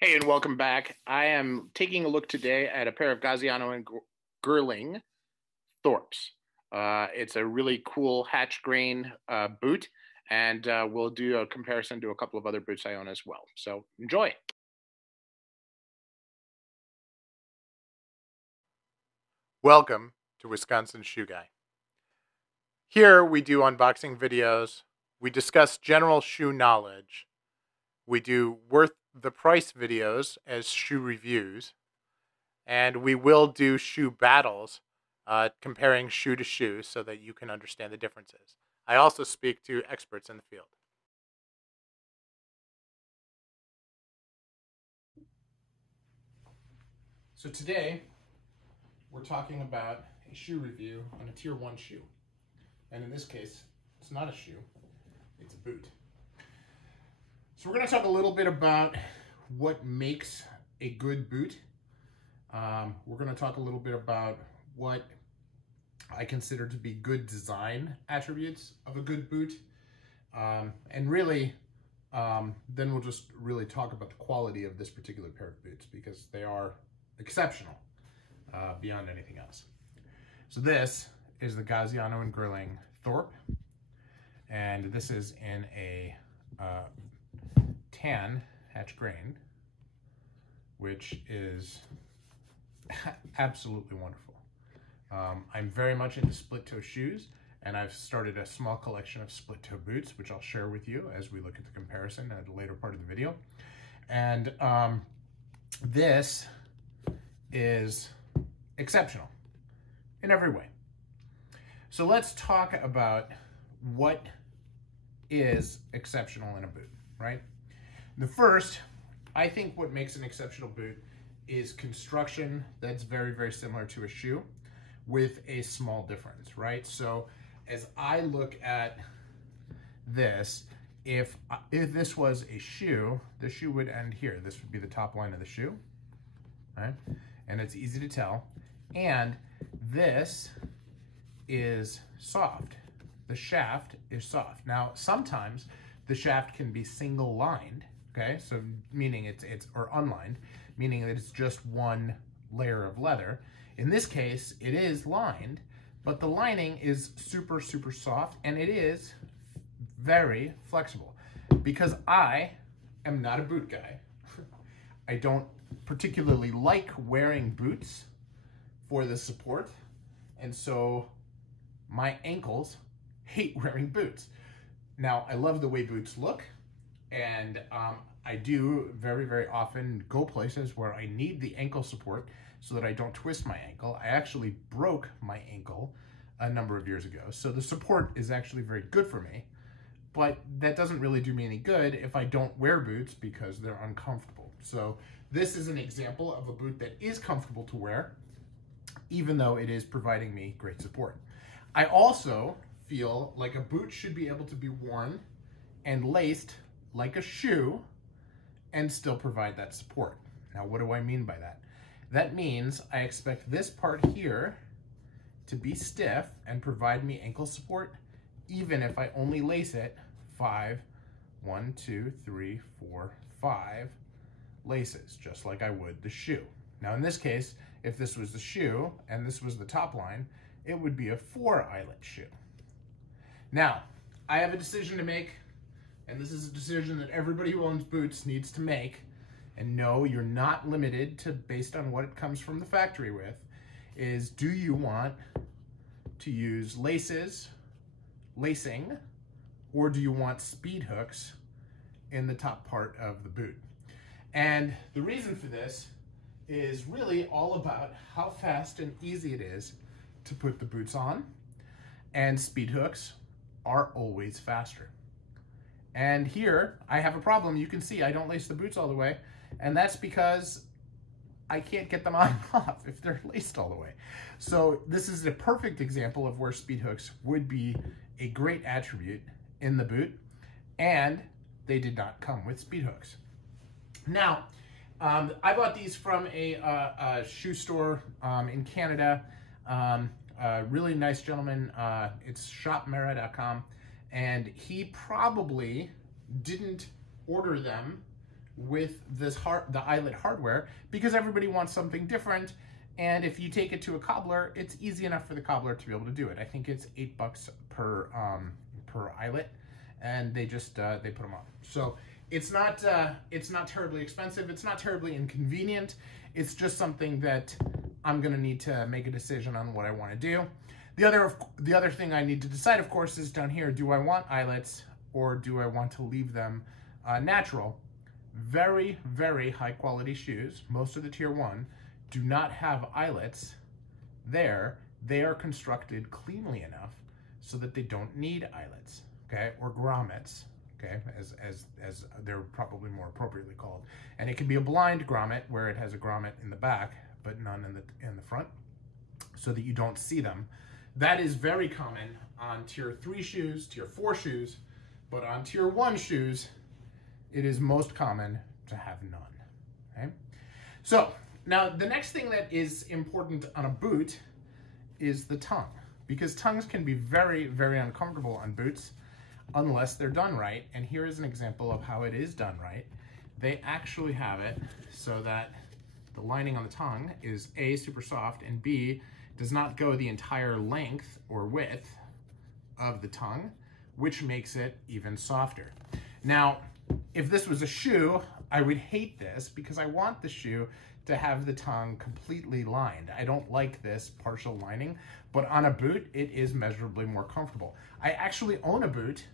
Hey, and welcome back. I am taking a look today at a pair of Gaziano and Girling Thorpes. It's a really cool hatch grain boot, and we'll do a comparison to a couple of other boots I own as well. So enjoy. Welcome to Wisconsin Shoe Guy. Here we do unboxing videos, we discuss general shoe knowledge, we do worth the price videos as shoe reviews, and we will do shoe battles, comparing shoe to shoe so that you can understand the differences. I also speak to experts in the field. So today, we're talking about a shoe review on a Tier 1 shoe. And in this case, it's not a shoe, it's a boot. So we're going to talk a little bit about what makes a good boot. We're going to talk a little bit about what I consider to be good design attributes of a good boot. And really, then we'll just really talk about the quality of this particular pair of boots because they are exceptional beyond anything else. So this is the Gaziano and Girling Thorpe, and this is in a tan hatch grain, which is absolutely wonderful. I'm very much into split toe shoes, and I've started a small collection of split toe boots, which I'll share with you as we look at the comparison at a later part of the video. And this is exceptional in every way. So let's talk about what is exceptional in a boot, right? The first, I think what makes an exceptional boot is construction that's very, very similar to a shoe with a small difference, right? So as I look at this, if this was a shoe, the shoe would end here. This would be the top line of the shoe, right? And it's easy to tell. And this is soft. The shaft is soft. Now, sometimes the shaft can be single lined, okay? So meaning it's or unlined, meaning that it's just one layer of leather. In this case, it is lined, but the lining is super, super soft, and it is very flexible. Because I am not a boot guy. I don't particularly like wearing boots for the support, and so my ankles hate wearing boots. Now, I love the way boots look, and I do very, very often go places where I need the ankle support so that I don't twist my ankle. I actually broke my ankle a number of years ago, so the support is actually very good for me, but that doesn't really do me any good if I don't wear boots because they're uncomfortable. So this is an example of a boot that is comfortable to wear, even though it is providing me great support. I also feel like a boot should be able to be worn and laced like a shoe and still provide that support. Now, what do I mean by that? That means I expect this part here to be stiff and provide me ankle support, even if I only lace it 5 laces, just like I would the shoe. Now, in this case, if this was the shoe and this was the top line, it would be a 4 eyelet shoe. Now, I have a decision to make, and this is a decision that everybody who owns boots needs to make. And no, you're not limited to based on what it comes from the factory with, is do you want to use lacing, or do you want speed hooks in the top part of the boot? And the reason for this is really all about how fast and easy it is to put the boots on, and speed hooks are always faster. And here I have a problem. You can see I don't lace the boots all the way, and that's because I can't get them on and off if they're laced all the way. So this is a perfect example of where speed hooks would be a great attribute in the boot, and they did not come with speed hooks. Now, I bought these from a shoe store in Canada. A really nice gentleman. It's shopmera.com, and he probably didn't order them with the eyelet hardware because everybody wants something different. And if you take it to a cobbler, it's easy enough for the cobbler to be able to do it. I think it's $8 per eyelet, and they just they put them on. So it's not terribly expensive. It's not terribly inconvenient. It's just something that I'm gonna need to make a decision on what I want to do. The other thing I need to decide, of course, is down here. Do I want eyelets or do I want to leave them natural? Very, very high quality shoes. Most of the tier 1 do not have eyelets there. They are constructed cleanly enough so that they don't need eyelets, okay, or grommets, okay, as they're probably more appropriately called. And it can be a blind grommet where it has a grommet in the back but none in the front, so that you don't see them. That is very common on tier 3 shoes, tier 4 shoes, but on tier 1 shoes, it is most common to have none, okay? So now the next thing that is important on a boot is the tongue, because tongues can be very, very uncomfortable on boots unless they're done right. And here is an example of how it is done right. They actually have it so that the lining on the tongue is A, super soft, and B, does not go the entire length or width of the tongue, which makes it even softer. Now, if this was a shoe, I would hate this because I want the shoe to have the tongue completely lined. I don't like this partial lining, but on a boot, it is measurably more comfortable. I actually own a boot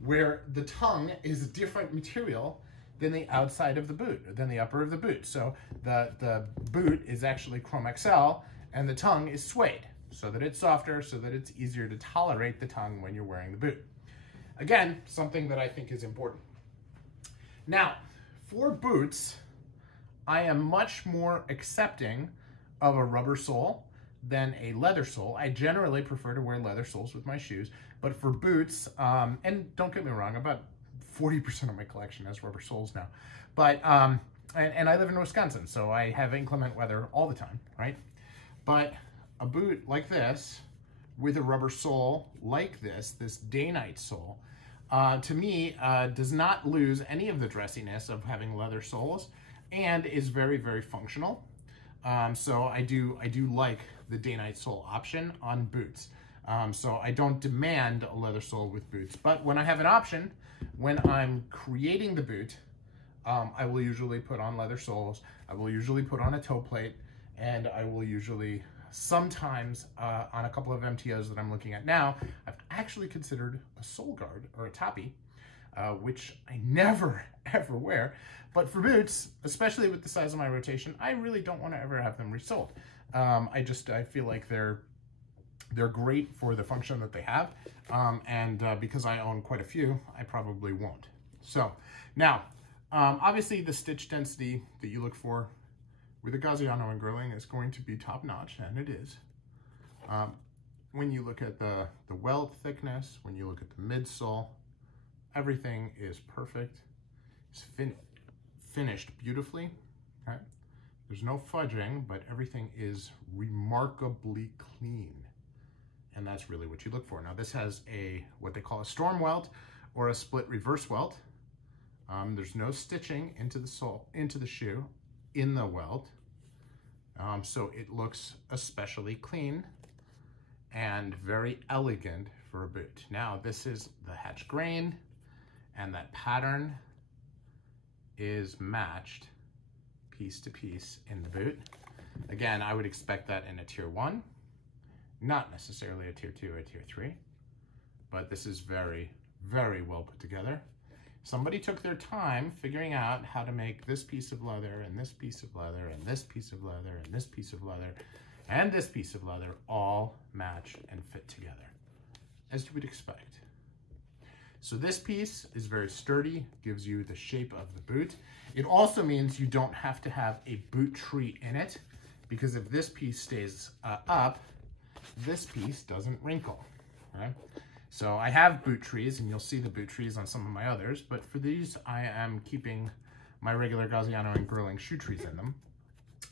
where the tongue is a different material than the outside of the boot, than the upper of the boot. So the boot is actually Chrome XL and the tongue is suede so that it's softer, so that it's easier to tolerate the tongue when you're wearing the boot. Again, something that I think is important. Now, for boots, I am much more accepting of a rubber sole than a leather sole. I generally prefer to wear leather soles with my shoes, but for boots, and don't get me wrong, about 40% of my collection has rubber soles now, but, and I live in Wisconsin, so I have inclement weather all the time, right? But a boot like this with a rubber sole like this day-night sole, to me, does not lose any of the dressiness of having leather soles and is very, very functional. So I do like the day-night sole option on boots. So I don't demand a leather sole with boots, but when I have an option, when I'm creating the boot, I will usually put on leather soles, I will usually put on a toe plate, and I will usually sometimes on a couple of MTOs that I'm looking at now, I've actually considered a sole guard or a toppy, which I never ever wear. But for boots, especially with the size of my rotation, I really don't want to ever have them resoled. I feel like they're great for the function that they have, and because I own quite a few, I probably won't. So now, obviously the stitch density that you look for with a Gaziano and grilling is going to be top notch, and it is. When you look at the welt thickness, when you look at the midsole, everything is perfect. It's finished beautifully. Okay? There's no fudging, but everything is remarkably clean. And that's really what you look for. Now this has what they call a storm welt or a split reverse welt. There's no stitching into the sole, into the shoe in the welt. So it looks especially clean and very elegant for a boot. Now this is the hatch grain, and that pattern is matched piece to piece in the boot. Again, I would expect that in a tier 1, not necessarily a tier 2 or a tier 3, but this is very, very well put together. Somebody took their time figuring out how to make this piece of leather and this piece of leather and this piece of leather and this piece of leather and this piece of leather all match and fit together, as you would expect. So this piece is very sturdy, gives you the shape of the boot. It also means you don't have to have a boot tree in it, because if this piece stays up, this piece doesn't wrinkle, right? So I have boot trees, and you'll see the boot trees on some of my others, but for these, I am keeping my regular Gaziano and grilling shoe trees in them.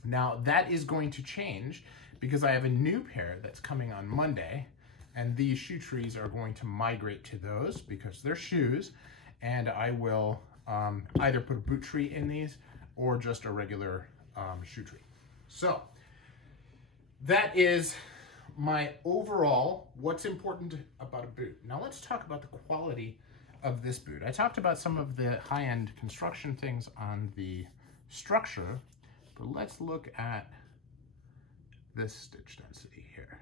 Now that is going to change because I have a new pair that's coming on Monday, and these shoe trees are going to migrate to those because they're shoes, and I will either put a boot tree in these or just a regular shoe tree. So that is my overall what's important about a boot. Now let's talk about the quality of this boot. I talked about some of the high-end construction things on the structure, but let's look at this stitch density here.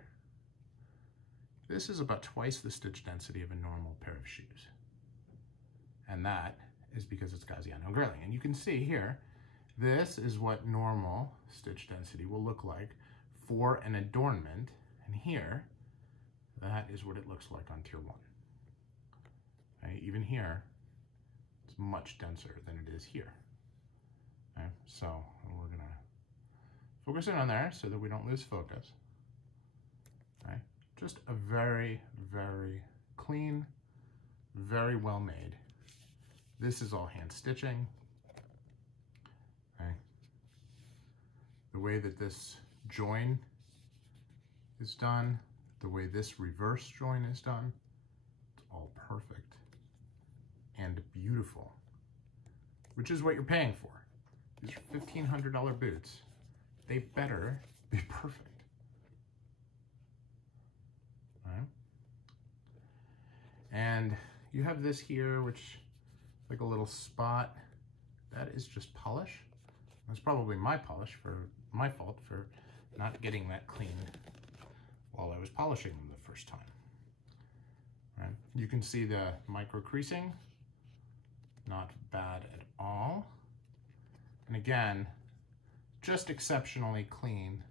This is about twice the stitch density of a normal pair of shoes. And that is because it's Gaziano girling. And you can see here, this is what normal stitch density will look like for an adornment. And here, that is what it looks like on tier 1. Okay, even here, it's much denser than it is here. Okay, so we're gonna focus in on there so that we don't lose focus. Okay, just a very, very clean, very well made. This is all hand stitching. Okay. The way that this join is done, the way this reverse join is done, it's all perfect and beautiful, which is what you're paying for. These are $1,500 boots. They better be perfect. All right. And you have this here, which like a little spot. That is just polish. That's probably my fault for not getting that clean while I was polishing them the first time. Right. You can see the micro creasing, not bad at all. And again, just exceptionally clean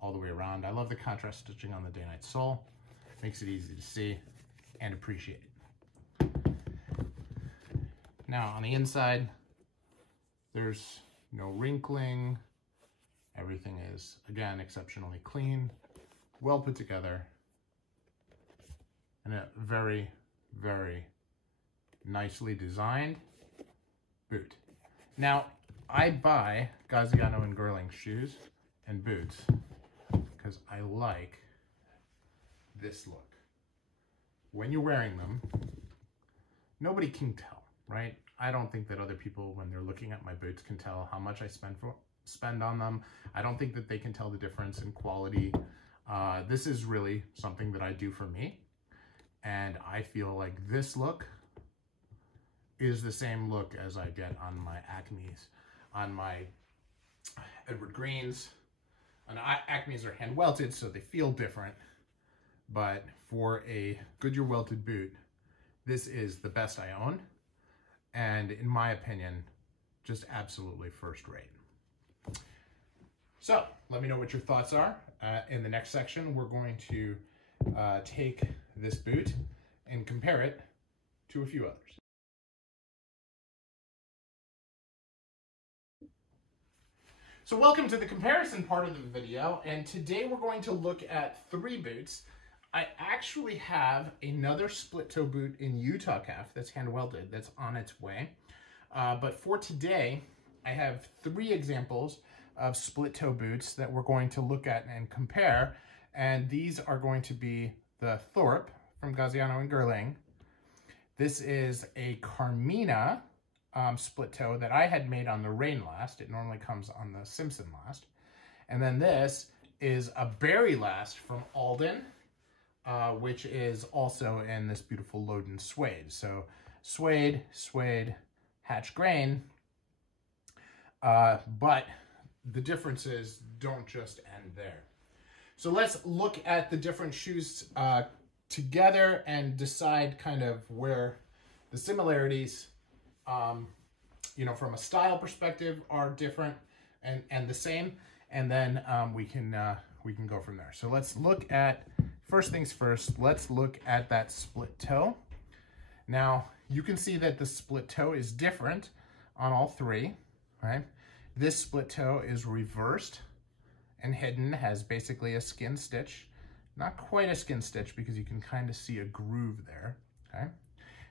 all the way around. I love the contrast stitching on the day-night sole. Makes it easy to see and appreciate. Now on the inside, there's no wrinkling. Everything is, again, exceptionally clean, well put together, and a very, very nicely designed boot. Now, I buy Gaziano and girling shoes and boots because I like this look. When you're wearing them, nobody can tell, right? I don't think that other people, when they're looking at my boots, can tell how much I spend on them. I don't think that they can tell the difference in quality. This is really something that I do for me. And I feel like this look is the same look as I get on my Acme's, on my Edward Greens. And Acme's are hand welted, so they feel different. But for a Goodyear welted boot, this is the best I own. And in my opinion, just absolutely first rate. So let me know what your thoughts are. In the next section, we're going to take this boot and compare it to a few others. So welcome to the comparison part of the video, and today we're going to look at 3 boots. I actually have another split toe boot in Utah calf that's hand welded that's on its way. But for today, I have 3 examples of split toe boots that we're going to look at and compare. And these are going to be the Thorpe from Gaziano and girling. This is a Carmina split toe that I had made on the Rain last. It normally comes on the Simpson last. And then this is a Barrie last from Alden, which is also in this beautiful Loden suede. So suede, hatch grain, but the differences don't just end there. So let's look at the different shoes together and decide kind of where the similarities, you know, from a style perspective are different and the same, and then we can go from there. So let's look at, first things first, let's look at that split toe. Now, you can see that the split toe is different on all 3, right? This split toe is reversed and hidden, has basically a skin stitch. Not quite a skin stitch because you can kind of see a groove there, okay?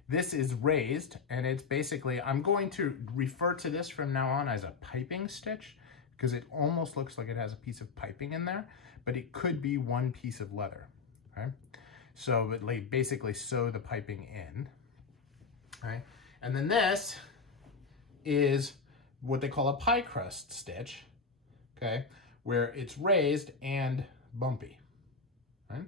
This is raised, and it's basically, I'm going to refer to this from now on as a piping stitch because it almost looks like it has a piece of piping in there, but it could be one piece of leather, okay? So it basically sew the piping in, right? And then this is what they call a pie crust stitch, okay, where it's raised and bumpy. Right?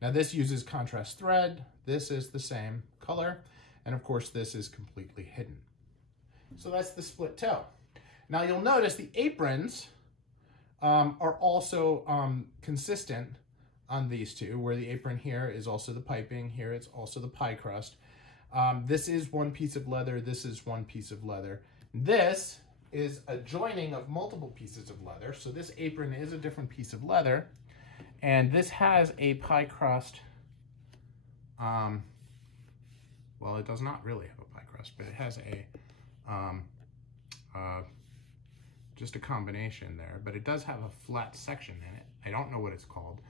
Now this uses contrast thread. This is the same color. And of course, this is completely hidden. So that's the split toe. Now you'll notice the aprons are also consistent on these two, where the apron here is also the piping, here it's also the pie crust. This is one piece of leather, this is one piece of leather. This is a joining of multiple pieces of leather, so this apron is a different piece of leather, and this has a pie crust, well, it does not really have a pie crust, but it has a just a combination there, but it does have a flat section in it. I don't know what it's called,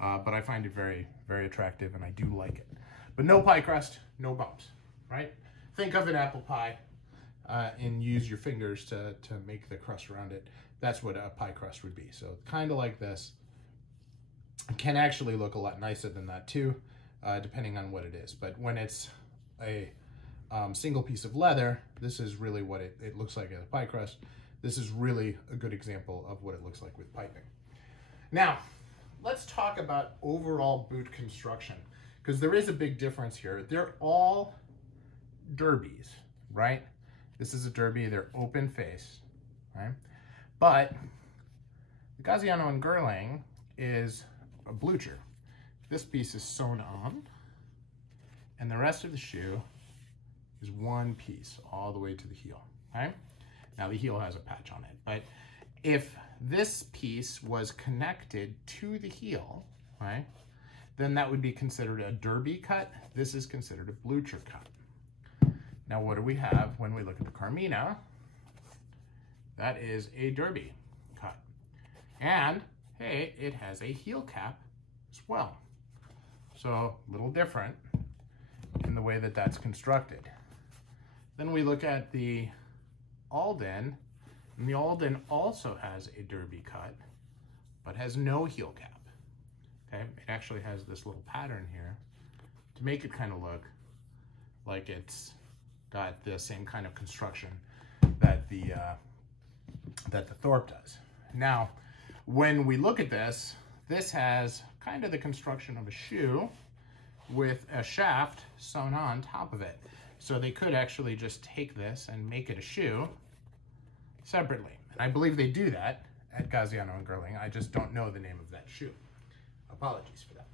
but I find it very, very attractive, and I do like it. But no pie crust, no bumps, right? Think of an apple pie and use your fingers to make the crust around it. That's what a pie crust would be. So kind of like this. It can actually look a lot nicer than that too, depending on what it is. But when it's a single piece of leather, this is really what it looks like as a pie crust. This is really a good example of what it looks like with piping. Now, let's talk about overall boot construction, because there is a big difference here. They're all derbies, right? This is a derby, they're open face, right? But the Gaziano and Girling is a blucher. This piece is sewn on, and the rest of the shoe is one piece all the way to the heel, right? Now the heel has a patch on it, but if this piece was connected to the heel, right, then that would be considered a derby cut. This is considered a blucher cut. Now what do we have when we look at the Carmina? That is a derby cut. And hey, it has a heel cap as well. So a little different in the way that that's constructed. Then we look at the Alden, and the Alden also has a derby cut, but has no heel cap. Okay, it actually has this little pattern here to make it kind of look like it's got the same kind of construction that the Thorpe does. Now, when we look at this, this has kind of the construction of a shoe with a shaft sewn on top of it. So they could actually just take this and make it a shoe separately. And I believe they do that at Gaziano and Girling. I just don't know the name of that shoe. Apologies for that.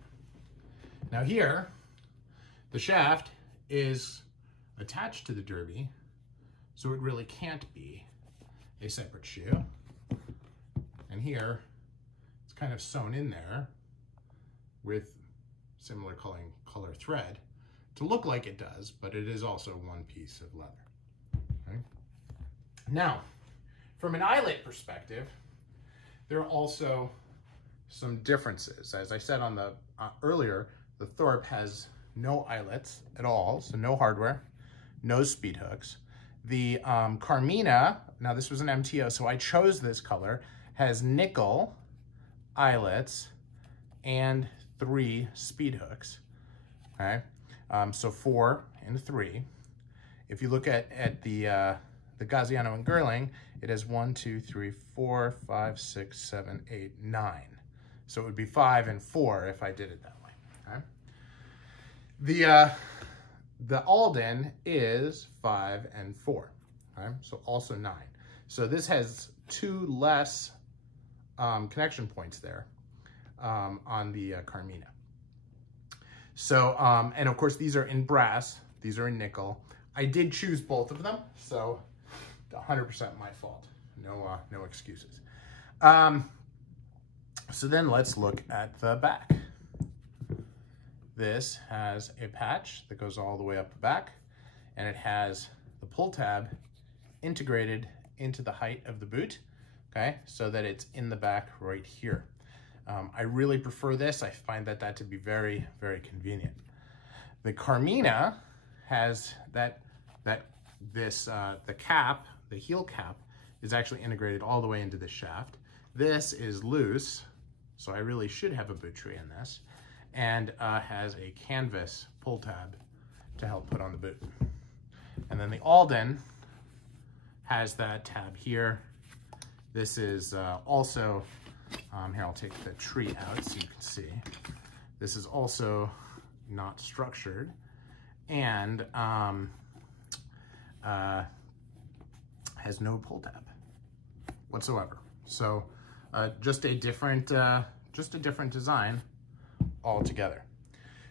Now here, the shaft is attached to the derby, so it really can't be a separate shoe. And here, it's kind of sewn in there with similar color thread to look like it does, but it is also one piece of leather. Okay? Now, from an eyelet perspective, there are also some differences. As I said on the earlier, the Thorpe has no eyelets at all, so no hardware, no speed hooks. The Carmina, now this was an MTO, so I chose this color, has nickel eyelets and 3 speed hooks. Okay, so 4 and 3. If you look at the Gaziano and Girling, it has 1, 2, 3, 4, 5, 6, 7, 8, 9. So it would be 5 and 4 if I did it that way. Okay? The Alden is 5 and 4. Okay? So also 9. So this has 2 less connection points there on the Carmina. So, and of course these are in brass, these are in nickel. I did choose both of them, so 100% my fault. No excuses. So then let's look at the back. This has a patch that goes all the way up the back, and it has the pull tab integrated into the height of the boot, okay, so that it's in the back right here. I really prefer this. I find that to be very, very convenient. The Carmina has the cap, the heel cap, is actually integrated all the way into the shaft. This is loose, so I really should have a boot tree in this, and has a canvas pull tab to help put on the boot. And then the Alden has that tab here. This is also, here I'll take the tree out so you can see. This is also not structured and has no pull tab whatsoever. So just a different design altogether.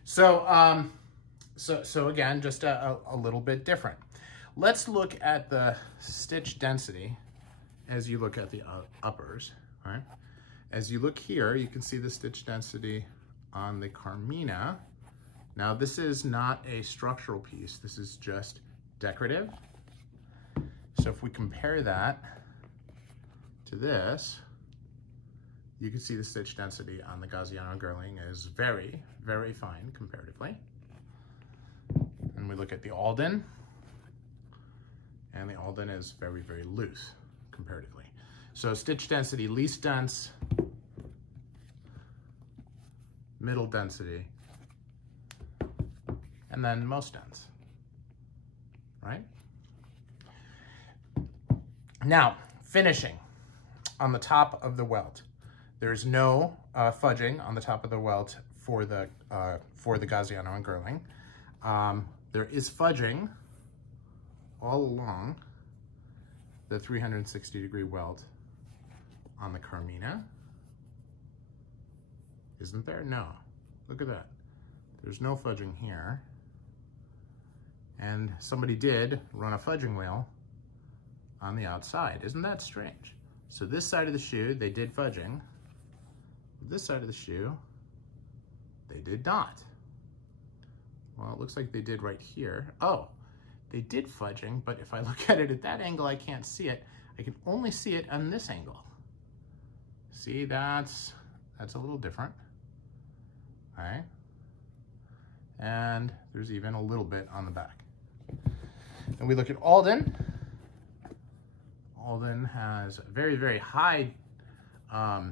So so again, just a little bit different. Let's look at the stitch density as you look at the uppers, right? As you look here, you can see the stitch density on the Carmina. Now this is not a structural piece, this is just decorative. So if we compare that to this, you can see the stitch density on the Gaziano girling is very, very fine comparatively. And we look at the Alden, and the Alden is very, very loose comparatively. So stitch density, least dense, middle density, and then most dense, right? Now, finishing on the top of the welt. There's no fudging on the top of the welt for the Gaziano and girling. There is fudging all along the 360-degree welt on the Carmina. Isn't there? No. Look at that. There's no fudging here. And somebody did run a fudging wheel on the outside. Isn't that strange? So this side of the shoe, they did fudging. This side of the shoe, they did not. Well, it looks like they did right here. Oh, they did fudging, but if I look at it at that angle, I can't see it. I can only see it on this angle. See, that's a little different. All right. And there's even a little bit on the back. And we look at Alden. Alden has a very, very high, a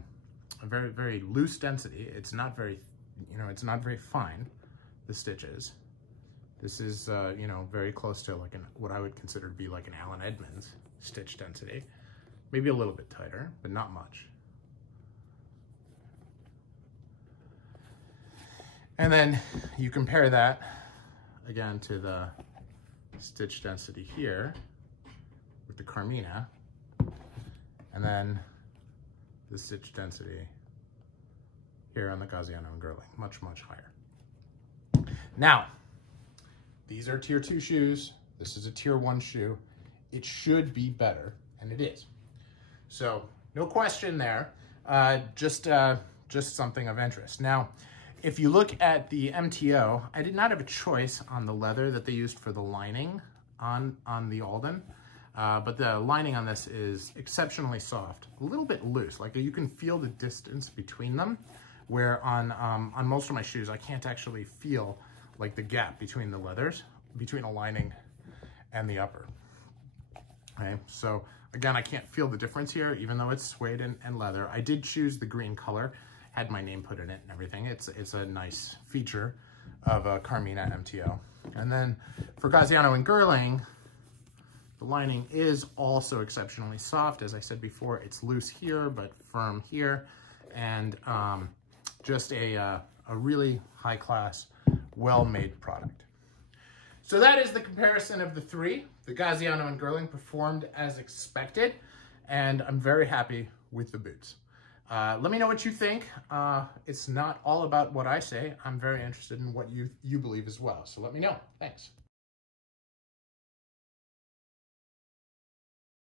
very, very loose density. It's not very, it's not very fine, the stitches. This is, very close to like what I would consider to be like an Allen Edmonds stitch density. Maybe a little bit tighter, but not much. And then you compare that again to the stitch density here with the Carmina, and then the stitch density here on the Gaziano and girling, much, much higher. Now, these are tier 2 shoes. This is a tier 1 shoe. It should be better, and it is. So no question there, just something of interest. Now, if you look at the MTO, I did not have a choice on the leather that they used for the lining on the Alden, but the lining on this is exceptionally soft, a little bit loose. Like you can feel the distance between them, where on most of my shoes, I can't actually feel like the gap between the leathers, between a lining and the upper. Okay, so again, I can't feel the difference here, even though it's suede and leather. I did choose the green color, had my name put in it and everything. It's a nice feature of a Carmina MTO. And then for Gaziano and girling, the lining is also exceptionally soft. As I said before, it's loose here, but firm here. And just a really high class, well-made product. So that is the comparison of the three. The Gaziano and girling performed as expected, and I'm very happy with the boots. Let me know what you think. It's not all about what I say. I'm very interested in what you believe as well. So let me know. Thanks.